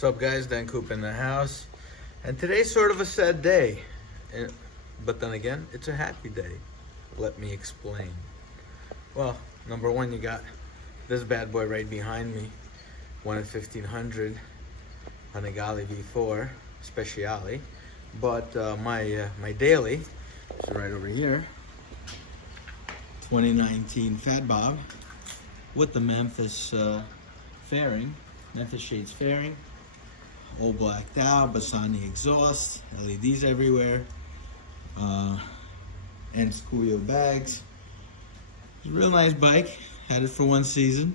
What's up, guys? Dan Coop in the house. And today's sort of a sad day. But then again, it's a happy day. Let me explain. Well, number one, you got this bad boy right behind me. One at 1500 Panigale V4 Speciale. But my daily is right over here. 2019 Fat Bob with the Memphis fairing. Memphis Shades fairing. All blacked out, Bassani exhaust, LEDs everywhere, and Scuyo bags. It's a real nice bike. Had it for one season.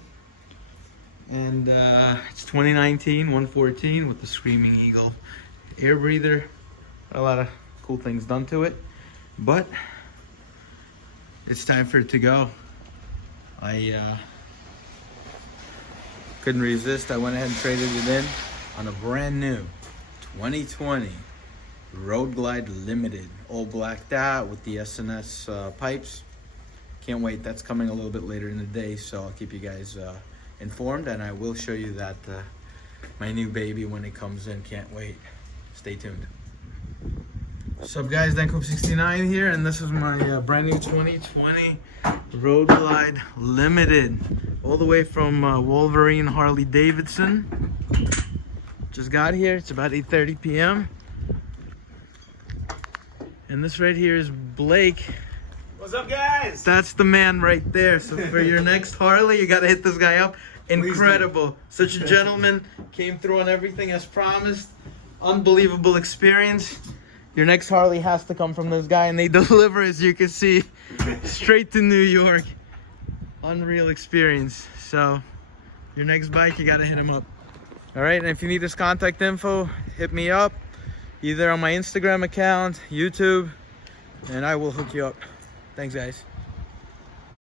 And it's 2019, 114 with the Screaming Eagle air breather. Got a lot of cool things done to it. But it's time for it to go. I couldn't resist. I went ahead and traded it in on a brand new 2020 Road Glide Limited, all blacked out with the SNS pipes. Can't wait. That's coming a little bit later in the day, so I'll keep you guys informed, and I will show you that my new baby when it comes in. Can't wait. Stay tuned. What's up, guys? DanCoop69 here, and this is my brand new 2020 Road Glide Limited, all the way from Wolverine Harley Davidson. Just got here. It's about 8:30 p.m. And this right here is Blake. What's up, guys? That's the man right there. So for your next Harley, you gotta hit this guy up. Incredible. Such a gentleman. Came through on everything as promised. Unbelievable experience. Your next Harley has to come from this guy, and they deliver, as you can see, straight to New York. Unreal experience. So your next bike, you gotta hit him up. All right, and if you need his contact info, hit me up either on my Instagram account, YouTube, and I will hook you up. Thanks, guys.